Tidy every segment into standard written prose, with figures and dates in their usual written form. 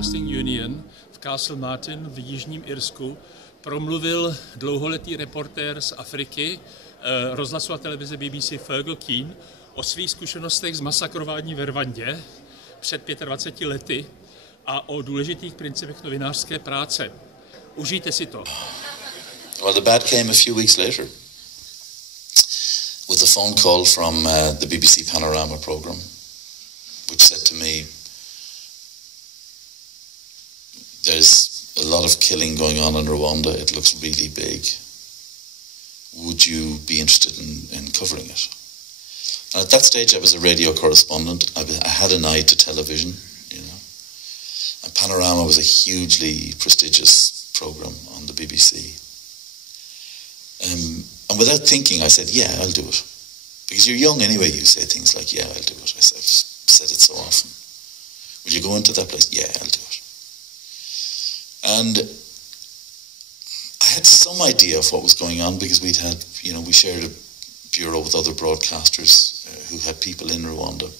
Broadcasting Union v Castle Martin v Jižním Irsku promluvil douholetý reportér z Afriky, rozhlasu a televize BBC Fergal Keane, o svých zkušenostech z masakrování ve Rwandě před 25 lety a o důležitých principech novinářské práce. Užijte si to. Well, the bad came a few weeks later with a phone call from the BBC Panorama programme, which said to me, there's a lot of killing going on in Rwanda, it looks really big. Would you be interested in covering it? And at that stage I was a radio correspondent, I had an eye to television, you know. And Panorama was a hugely prestigious programme on the BBC. And without thinking I said, yeah, I'll do it. Because you're young anyway, you say things like, yeah, I'll do it. I've said it so often. Will you go into that place? Yeah, I'll do it. And I had some idea of what was going on because we'd had, you know, we shared a bureau with other broadcasters who had people in Rwanda.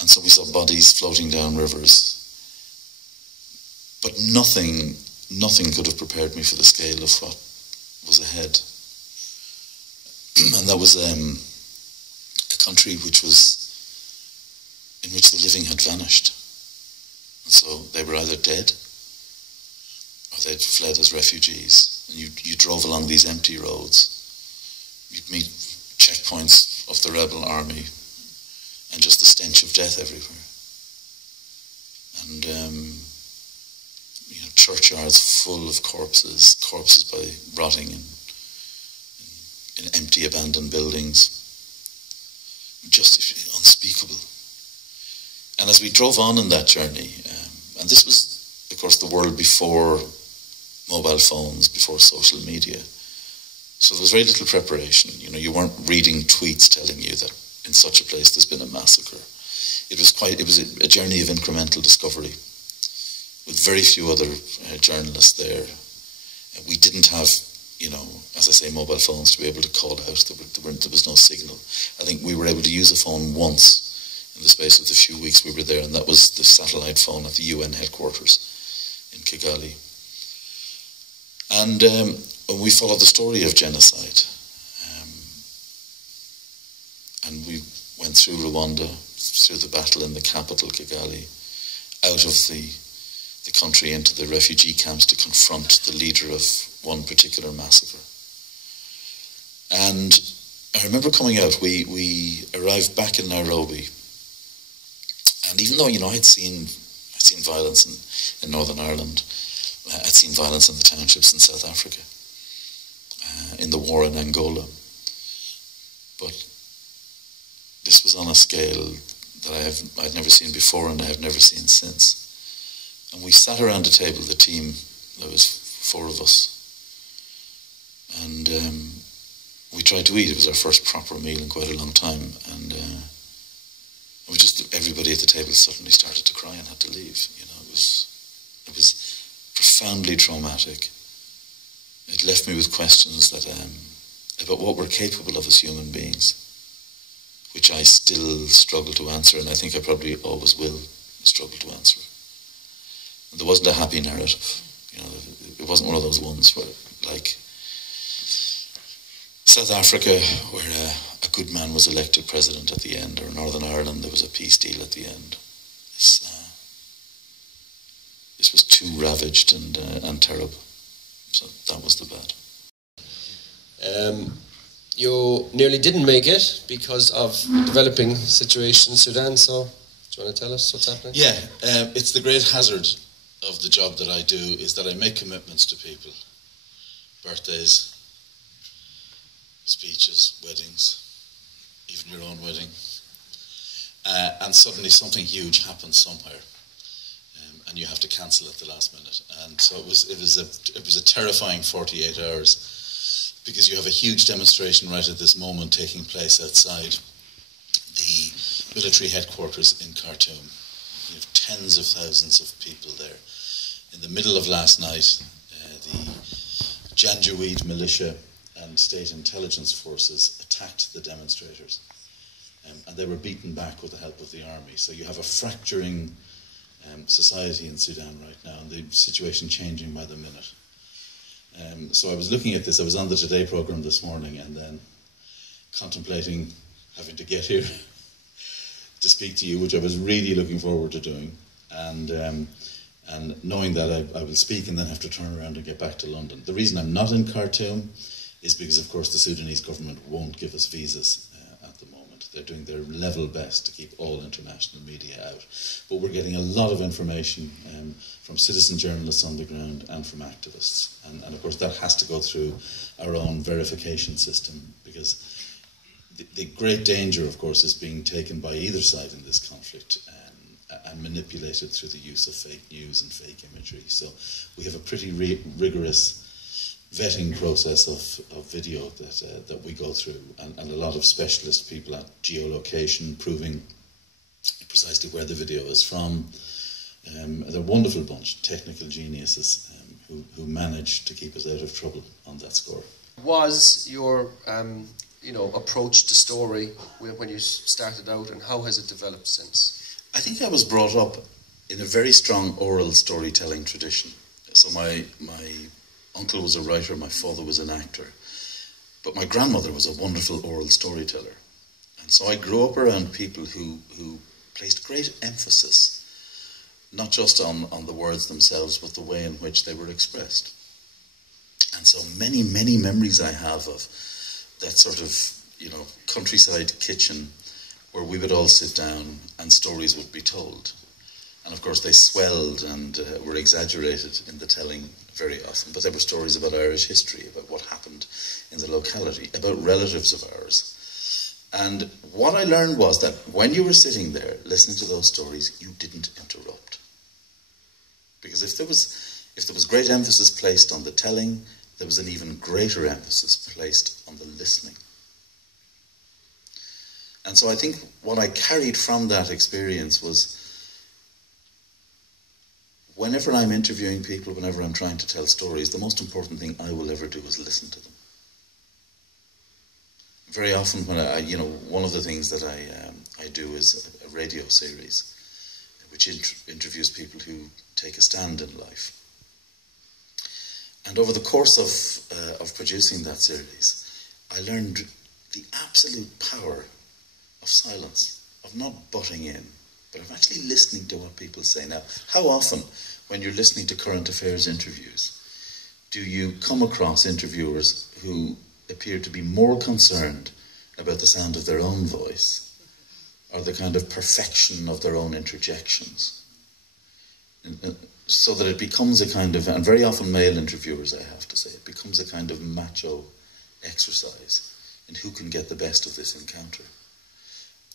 And so we saw bodies floating down rivers. But nothing could have prepared me for the scale of what was ahead. And that was a country in which the living had vanished. And so they were either dead or they'd fled as refugees. And you drove along these empty roads. You'd meet checkpoints of the rebel army and just the stench of death everywhere. And, you know, churchyards full of corpses by rotting in empty abandoned buildings. Just unspeakable. And as we drove on in that journey, and this was, of course, the world before mobile phones, before social media, so there was very little preparation. You know, you weren't reading tweets telling you that in such a place there's been a massacre. It was a journey of incremental discovery with very few other journalists there. We didn't have, you know, as I say, mobile phones to be able to call out. There was no signal. I think we were able to use a phone once in the space of the few weeks we were there, and that was the satellite phone at the UN headquarters in Kigali. And we followed the story of genocide. And we went through Rwanda, through the battle in the capital, Kigali, out of the country into the refugee camps to confront the leader of one particular massacre. And I remember coming out, we arrived back in Nairobi, and even though, you know, I'd seen violence in Northern Ireland, I'd seen violence in the townships in South Africa, in the war in Angola, but this was on a scale that I'd never seen before and I have never seen since. And we sat around a table, the team, there was 4 of us, and we tried to eat. It was our first proper meal in quite a long time, and everybody at the table suddenly started to cry and had to leave. You know, it was profoundly traumatic. It left me with questions that about what we're capable of as human beings, which I still struggle to answer, and I think I probably always will struggle to answer. And there wasn't a happy narrative. You know, it wasn't one of those ones where, like South Africa, where a good man was elected president at the end, or Northern Ireland, there was a peace deal at the end. This was too ravaged and terrible. So that was the bad. You nearly didn't make it because of the developing situation in Sudan, so do you want to tell us what's happening? Yeah, it's the great hazard of the job that I do is that I make commitments to people. Birthdays, speeches, weddings, even your own wedding. And suddenly something huge happens somewhere. And you have to cancel at the last minute. And so it was a terrifying 48 hours because you have a huge demonstration right at this moment taking place outside the military headquarters in Khartoum. You have tens of thousands of people there. In the middle of last night, the Janjaweed militia and state intelligence forces attacked the demonstrators. And they were beaten back with the help of the army. So you have a fracturing society in Sudan right now, and the situation changing by the minute. So I was looking at this, I was on the Today programme this morning, and then contemplating having to get here to speak to you, which I was really looking forward to doing, and knowing that I will speak and then have to turn around and get back to London. The reason I'm not in Khartoum is because, of course, the Sudanese government won't give us visas at the moment. They're doing their level best to keep all international media out. But we're getting a lot of information from citizen journalists on the ground and from activists. And of course, that has to go through our own verification system, because the great danger, of course, is being taken by either side in this conflict and manipulated through the use of fake news and fake imagery. So we have a pretty rigorous vetting process of video that we go through, and a lot of specialist people at geolocation proving precisely where the video is from. They're a wonderful bunch, technical geniuses who manage to keep us out of trouble on that score. Was your approach to story when you started out, and how has it developed since? I think I was brought up in a very strong oral storytelling tradition. So my uncle was a writer, my father was an actor, but my grandmother was a wonderful oral storyteller. And so I grew up around people who placed great emphasis, not just on the words themselves, but the way in which they were expressed. And so many, many memories I have of that sort of, countryside kitchen where we would all sit down and stories would be told. And of course they swelled and were exaggerated in the telling very often, but they were stories about Irish history, about what happened in the locality, about relatives of ours. And what I learned was that when you were sitting there listening to those stories, you didn't interrupt. Because if there was great emphasis placed on the telling, there was an even greater emphasis placed on the listening. And so I think what I carried from that experience was, whenever I'm interviewing people, whenever I'm trying to tell stories, the most important thing I will ever do is listen to them. Very often when one of the things that I do is a radio series which interviews people who take a stand in life. And over the course of producing that series, I learned the absolute power of silence, of not butting in, but of actually listening to what people say. Now, how often, when you're listening to current affairs interviews, do you come across interviewers who appear to be more concerned about the sound of their own voice, or the kind of perfection of their own interjections? So that it becomes a kind of, and very often male interviewers, I have to say, it becomes a kind of macho exercise in who can get the best of this encounter.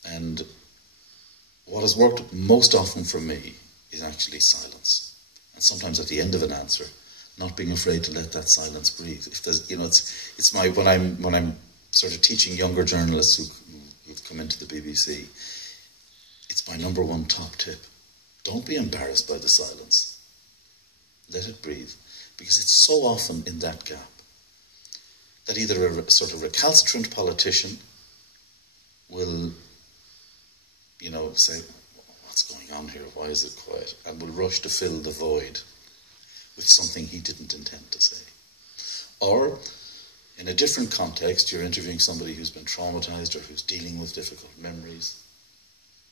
And what has worked most often for me is actually silence. And sometimes at the end of an answer, not being afraid to let that silence breathe. If there's, it's my, when I'm sort of teaching younger journalists who've come into the BBC, it's my number one top tip. Don't be embarrassed by the silence. Let it breathe. Because it's so often in that gap that either a sort of recalcitrant politician will, say, what's going on here? Why is it quiet? And will rush to fill the void with something he didn't intend to say. Or, in a different context, you're interviewing somebody who's been traumatized or who's dealing with difficult memories.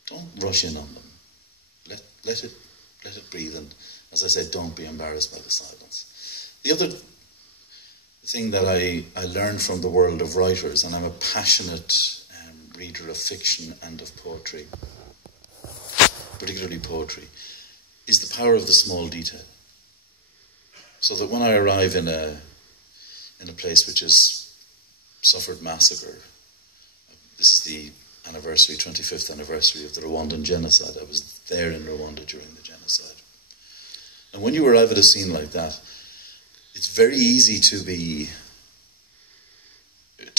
Don't rush in on them. Let it breathe, and as I said, don't be embarrassed by the silence. The other thing that I learned from the world of writers, and I'm a passionate reader of fiction and of poetry, particularly poetry, is the power of the small detail. So that when I arrive in a place which has suffered massacre, this is the 25th anniversary of the Rwandan genocide. I was there in Rwanda during the genocide. And when you arrive at a scene like that, it's very easy to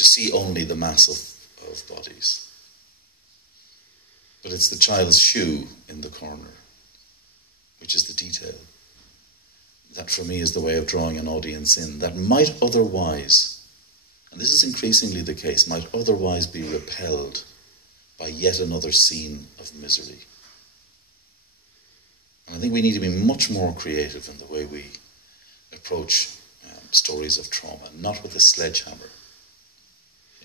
see only the mass of bodies. But it's the child's shoe in the corner, which is the detail. That for me is the way of drawing an audience in, that might otherwise, and this is increasingly the case, might otherwise be repelled by yet another scene of misery. And I think we need to be much more creative in the way we approach stories of trauma, not with a sledgehammer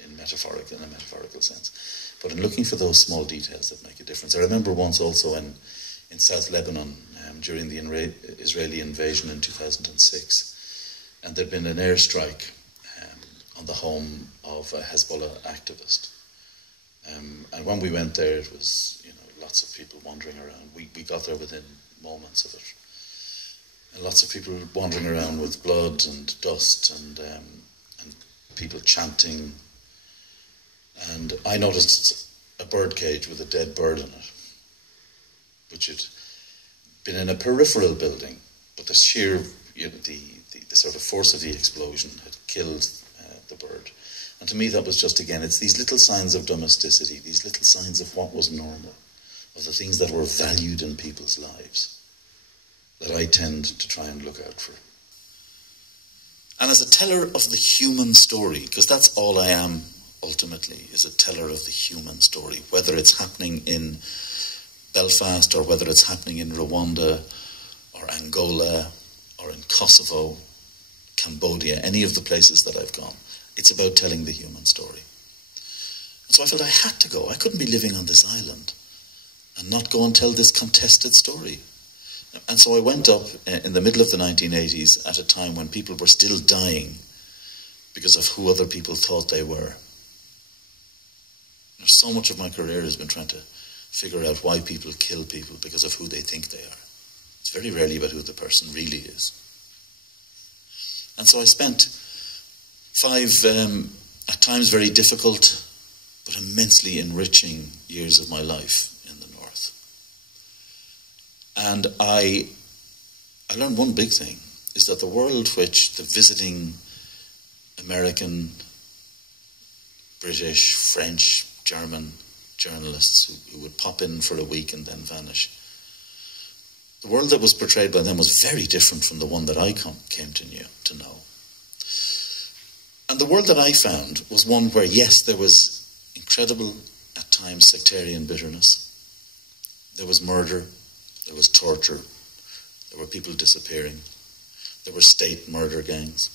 in a metaphorical sense, but in looking for those small details that make a difference. I remember once also in South Lebanon during the Israeli invasion in 2006, and there'd been an airstrike on the home of a Hezbollah activist. And when we went there, it was, lots of people wandering around. We got there within moments of it. And lots of people wandering around with blood and dust and people chanting. And I noticed a bird cage with a dead bird in it, which had been in a peripheral building, but the sheer, the sort of force of the explosion had killed the bird. And to me that was just, again, it's these little signs of domesticity, these little signs of what was normal, of the things that were valued in people's lives, that I tend to try and look out for. And as a teller of the human story, because that's all I am ultimately, is a teller of the human story, whether it's happening in Belfast or whether it's happening in Rwanda or Angola or in Kosovo, Cambodia, any of the places that I've gone, it's about telling the human story. And so I felt I had to go. I couldn't be living on this island and not go and tell this contested story. And so I went up in the middle of the 1980s at a time when people were still dying because of who other people thought they were. So much of my career has been trying to figure out why people kill people because of who they think they are. It's very rarely about who the person really is. And so I spent 5, at times very difficult, but immensely enriching years of my life in the North. And I learned one big thing, is that the world which the visiting American, British, French, German journalists who would pop in for a week and then vanish, the world that was portrayed by them was very different from the one that I came to know. And the world that I found was one where, yes, there was incredible, at times, sectarian bitterness. There was murder, there was torture, there were people disappearing, there were state murder gangs.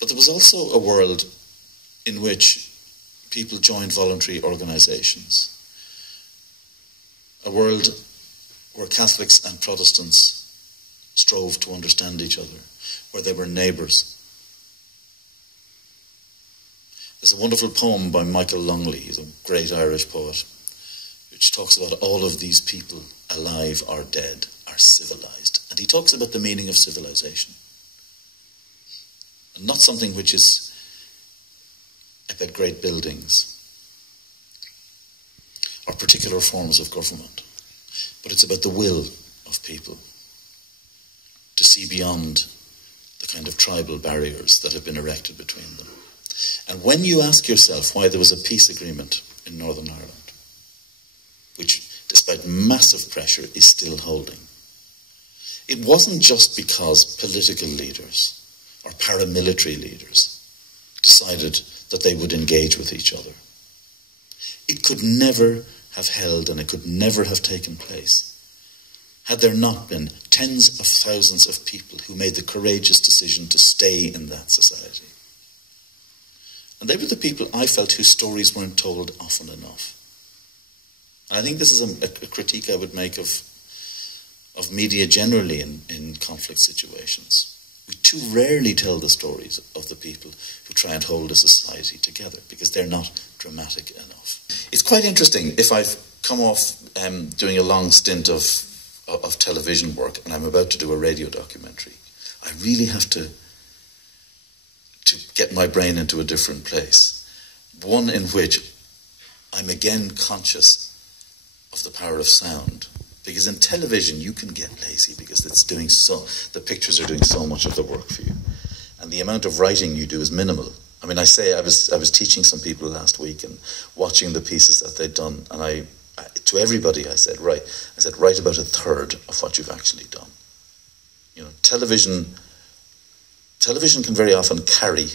But there was also a world in which people joined voluntary organizations. A world where Catholics and Protestants strove to understand each other, where they were neighbours. There's a wonderful poem by Michael Longley, he's a great Irish poet, which talks about all of these people, alive or dead, are civilized. And he talks about the meaning of civilization. And not something which is about great buildings or particular forms of government, but it's about the will of people to see beyond the kind of tribal barriers that have been erected between them. And when you ask yourself why there was a peace agreement in Northern Ireland, which, despite massive pressure, is still holding, it wasn't just because political leaders or paramilitary leaders decided that they would engage with each other. It could never have held and it could never have taken place had there not been tens of thousands of people who made the courageous decision to stay in that society. And they were the people I felt whose stories weren't told often enough. And I think this is a critique I would make of media generally in conflict situations. We too rarely tell the stories of the people who try and hold a society together because they're not dramatic enough. It's quite interesting. If I've come off doing a long stint of television work and I'm about to do a radio documentary, I really have to get my brain into a different place. One in which I'm again conscious of the power of sound. Because in television you can get lazy because the pictures are doing so much of the work for you. And the amount of writing you do is minimal. I mean, I was teaching some people last week and watching the pieces that they'd done, and I to everybody I said, write about a third of what you've actually done. Television can very often carry,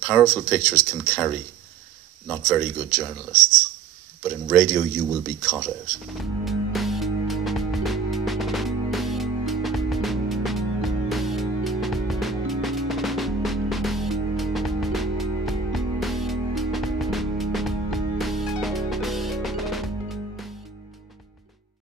powerful pictures can carry not very good journalists. But in radio you will be caught out.